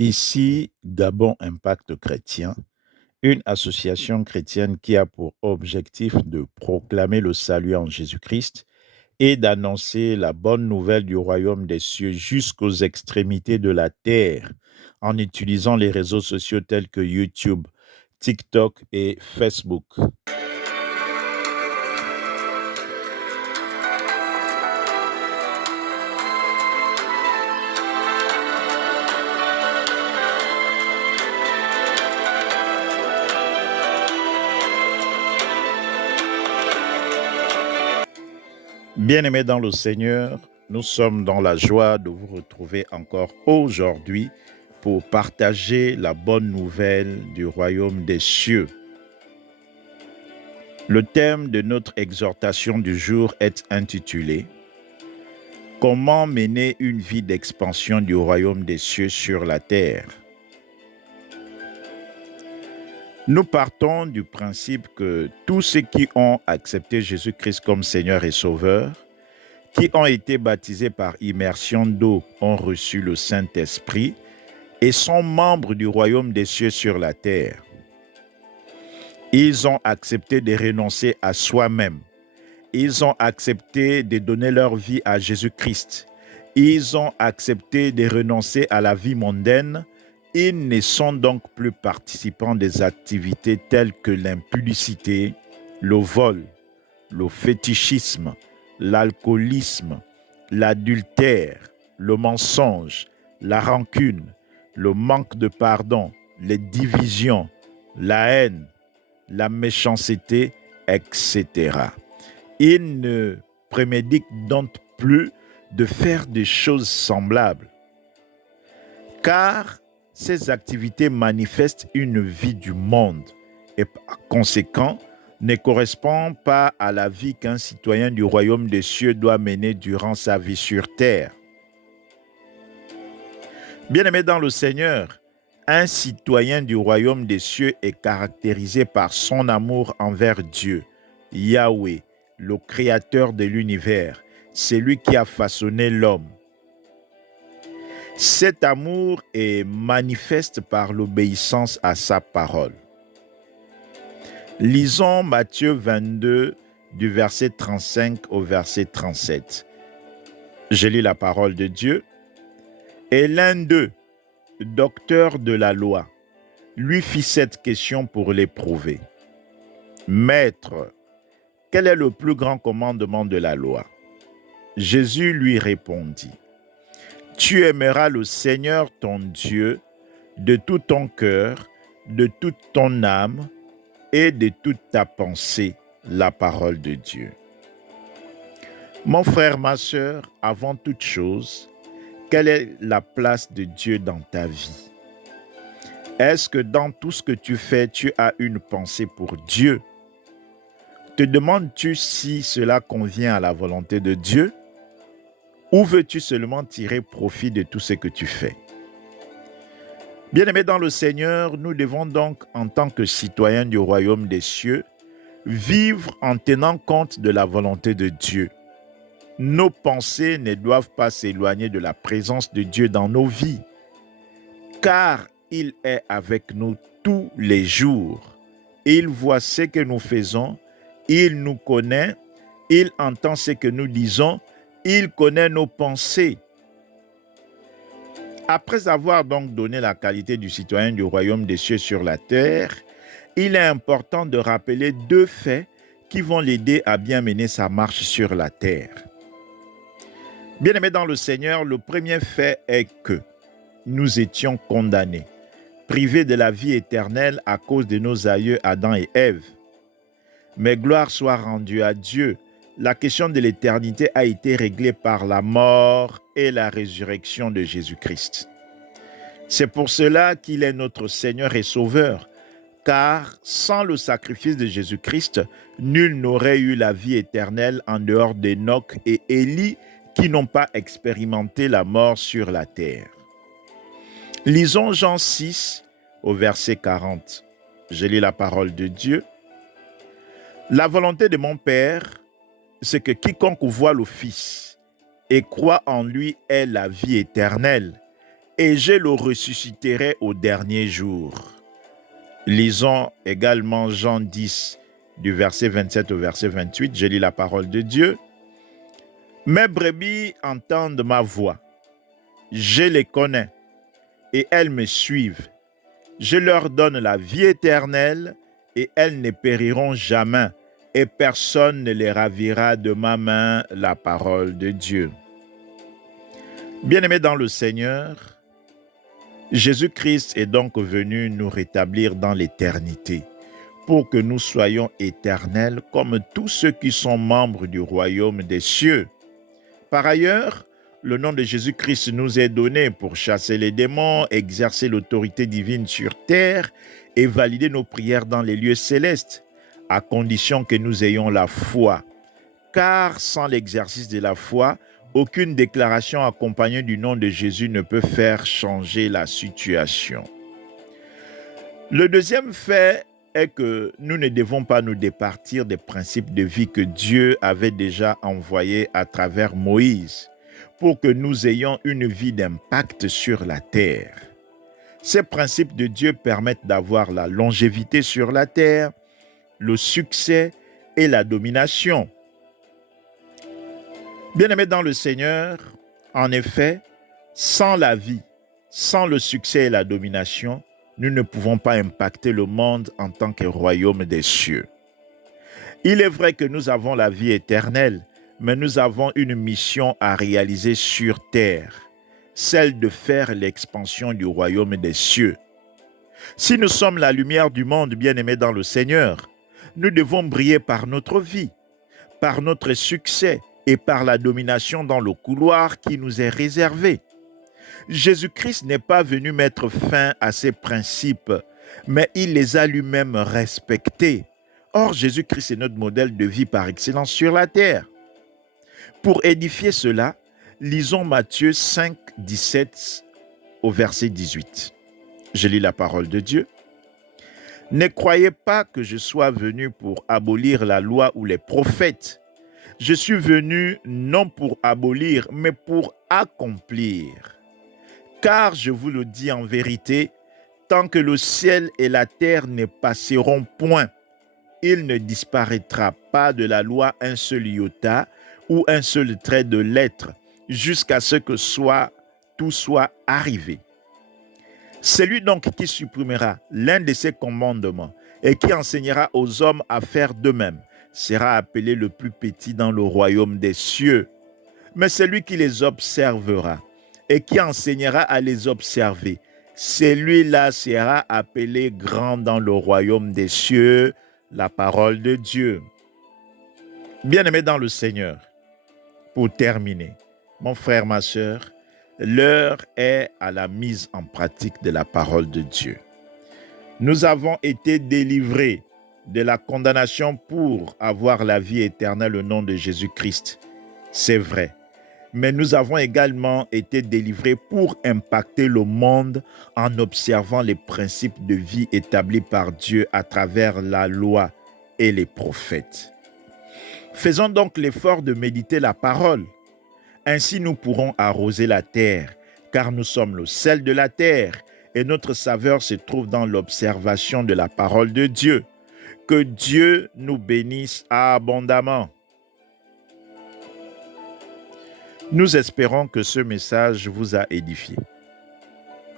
Ici, Gabon Impact Chrétien, une association chrétienne qui a pour objectif de proclamer le salut en Jésus-Christ et d'annoncer la bonne nouvelle du royaume des cieux jusqu'aux extrémités de la terre en utilisant les réseaux sociaux tels que YouTube, TikTok et Facebook. Bien-aimés dans le Seigneur, nous sommes dans la joie de vous retrouver encore aujourd'hui pour partager la bonne nouvelle du royaume des cieux. Le thème de notre exhortation du jour est intitulé « Comment mener une vie d'expansion du royaume des cieux sur la terre ?» Nous partons du principe que tous ceux qui ont accepté Jésus-Christ comme Seigneur et Sauveur, qui ont été baptisés par immersion d'eau, ont reçu le Saint-Esprit et sont membres du royaume des cieux sur la terre. Ils ont accepté de renoncer à soi-même. Ils ont accepté de donner leur vie à Jésus-Christ. Ils ont accepté de renoncer à la vie mondaine. Ils ne sont donc plus participants des activités telles que l'impudicité, le vol, le fétichisme, l'alcoolisme, l'adultère, le mensonge, la rancune, le manque de pardon, les divisions, la haine, la méchanceté, etc. Ils ne préméditent donc plus de faire des choses semblables, car ces activités manifestent une vie du monde et par conséquent ne correspondent pas à la vie qu'un citoyen du royaume des cieux doit mener durant sa vie sur terre. Bien-aimé dans le Seigneur, un citoyen du royaume des cieux est caractérisé par son amour envers Dieu, Yahweh, le créateur de l'univers, celui qui a façonné l'homme. Cet amour est manifeste par l'obéissance à sa parole. Lisons Matthieu 22 du verset 35 au verset 37. Je lis la parole de Dieu. Et l'un d'eux, docteur de la loi, lui fit cette question pour l'éprouver. Maître, quel est le plus grand commandement de la loi? Jésus lui répondit. Tu aimeras le Seigneur ton Dieu de tout ton cœur, de toute ton âme et de toute ta pensée, la parole de Dieu. Mon frère, ma sœur, avant toute chose, quelle est la place de Dieu dans ta vie? Est-ce que dans tout ce que tu fais, tu as une pensée pour Dieu? Te demandes-tu si cela convient à la volonté de Dieu? Ou veux-tu seulement tirer profit de tout ce que tu fais? Bien-aimés dans le Seigneur, nous devons donc, en tant que citoyens du royaume des cieux, vivre en tenant compte de la volonté de Dieu. Nos pensées ne doivent pas s'éloigner de la présence de Dieu dans nos vies, car il est avec nous tous les jours. Il voit ce que nous faisons, il nous connaît, il entend ce que nous disons, il connaît nos pensées. Après avoir donc donné la qualité du citoyen du royaume des cieux sur la terre, il est important de rappeler deux faits qui vont l'aider à bien mener sa marche sur la terre. Bien-aimés dans le Seigneur, le premier fait est que nous étions condamnés, privés de la vie éternelle à cause de nos aïeux Adam et Ève. Mais gloire soit rendue à Dieu, la question de l'éternité a été réglée par la mort et la résurrection de Jésus-Christ. C'est pour cela qu'il est notre Seigneur et Sauveur, car sans le sacrifice de Jésus-Christ, nul n'aurait eu la vie éternelle en dehors d'Enoch et Élie qui n'ont pas expérimenté la mort sur la terre. Lisons Jean 6 au verset 40. Je lis la parole de Dieu. La volonté de mon Père, c'est que quiconque voit le Fils et croit en lui ait la vie éternelle, et je le ressusciterai au dernier jour. Lisons également Jean 10, du verset 27 au verset 28. Je lis la parole de Dieu. Mes brebis entendent ma voix. Je les connais et elles me suivent. Je leur donne la vie éternelle et elles ne périront jamais et personne ne les ravira de ma main. La parole de Dieu. Bien-aimés dans le Seigneur, Jésus-Christ est donc venu nous rétablir dans l'éternité pour que nous soyons éternels comme tous ceux qui sont membres du royaume des cieux. Par ailleurs, le nom de Jésus-Christ nous est donné pour chasser les démons, exercer l'autorité divine sur terre et valider nos prières dans les lieux célestes, à condition que nous ayons la foi. Car sans l'exercice de la foi, aucune déclaration accompagnée du nom de Jésus ne peut faire changer la situation. Le deuxième fait est que nous ne devons pas nous départir des principes de vie que Dieu avait déjà envoyés à travers Moïse pour que nous ayons une vie d'impact sur la terre. Ces principes de Dieu permettent d'avoir la longévité sur la terre, le succès et la domination. Bien-aimés dans le Seigneur, en effet, sans la vie, sans le succès et la domination, nous ne pouvons pas impacter le monde en tant que royaume des cieux. Il est vrai que nous avons la vie éternelle, mais nous avons une mission à réaliser sur terre, celle de faire l'expansion du royaume des cieux. Si nous sommes la lumière du monde, bien-aimés dans le Seigneur, nous devons briller par notre vie, par notre succès et par la domination dans le couloir qui nous est réservé. Jésus-Christ n'est pas venu mettre fin à ces principes, mais il les a lui-même respectés. Or, Jésus-Christ est notre modèle de vie par excellence sur la terre. Pour édifier cela, lisons Matthieu 5, 17 au verset 18. Je lis la parole de Dieu. « Ne croyez pas que je sois venu pour abolir la loi ou les prophètes. Je suis venu non pour abolir, mais pour accomplir. Car je vous le dis en vérité, tant que le ciel et la terre ne passeront point, il ne disparaîtra pas de la loi un seul iota ou un seul trait de lettre, jusqu'à ce que tout soit arrivé. Celui donc qui supprimera l'un de ces commandements et qui enseignera aux hommes à faire de même sera appelé le plus petit dans le royaume des cieux. Mais celui qui les observera et qui enseignera à les observer, celui-là sera appelé grand dans le royaume des cieux. La parole de Dieu. Bien-aimés dans le Seigneur, pour terminer, mon frère, ma sœur, l'heure est à la mise en pratique de la parole de Dieu. Nous avons été délivrés de la condamnation pour avoir la vie éternelle au nom de Jésus-Christ. C'est vrai. Mais nous avons également été délivrés pour impacter le monde en observant les principes de vie établis par Dieu à travers la loi et les prophètes. Faisons donc l'effort de méditer la parole. Ainsi nous pourrons arroser la terre, car nous sommes le sel de la terre et notre saveur se trouve dans l'observation de la parole de Dieu. Que Dieu nous bénisse abondamment. Nous espérons que ce message vous a édifié.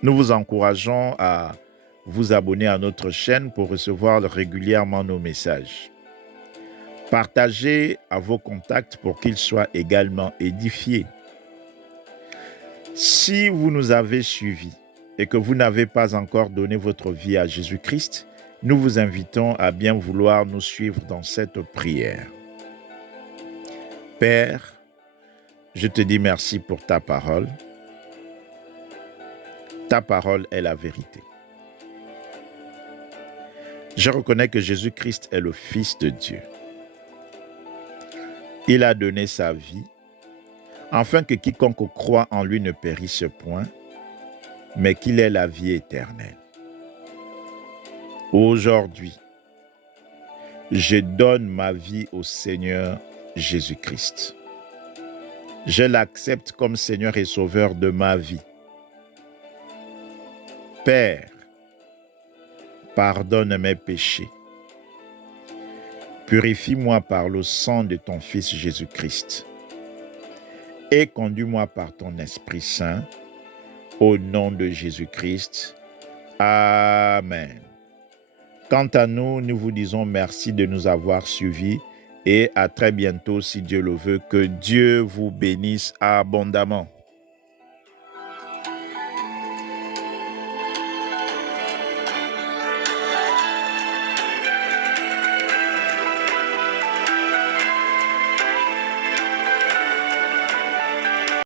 Nous vous encourageons à vous abonner à notre chaîne pour recevoir régulièrement nos messages. Partagez à vos contacts pour qu'ils soient également édifiés. Si vous nous avez suivis et que vous n'avez pas encore donné votre vie à Jésus-Christ, nous vous invitons à bien vouloir nous suivre dans cette prière. Père, je te dis merci pour ta parole. Ta parole est la vérité. Je reconnais que Jésus-Christ est le Fils de Dieu. Il a donné sa vie, afin que quiconque croit en lui ne périsse point, mais qu'il ait la vie éternelle. Aujourd'hui, je donne ma vie au Seigneur Jésus-Christ. Je l'accepte comme Seigneur et Sauveur de ma vie. Père, pardonne mes péchés. Purifie-moi par le sang de ton Fils Jésus-Christ et conduis-moi par ton Esprit Saint, au nom de Jésus-Christ. Amen. Quant à nous, nous vous disons merci de nous avoir suivis et à très bientôt si Dieu le veut. Que Dieu vous bénisse abondamment.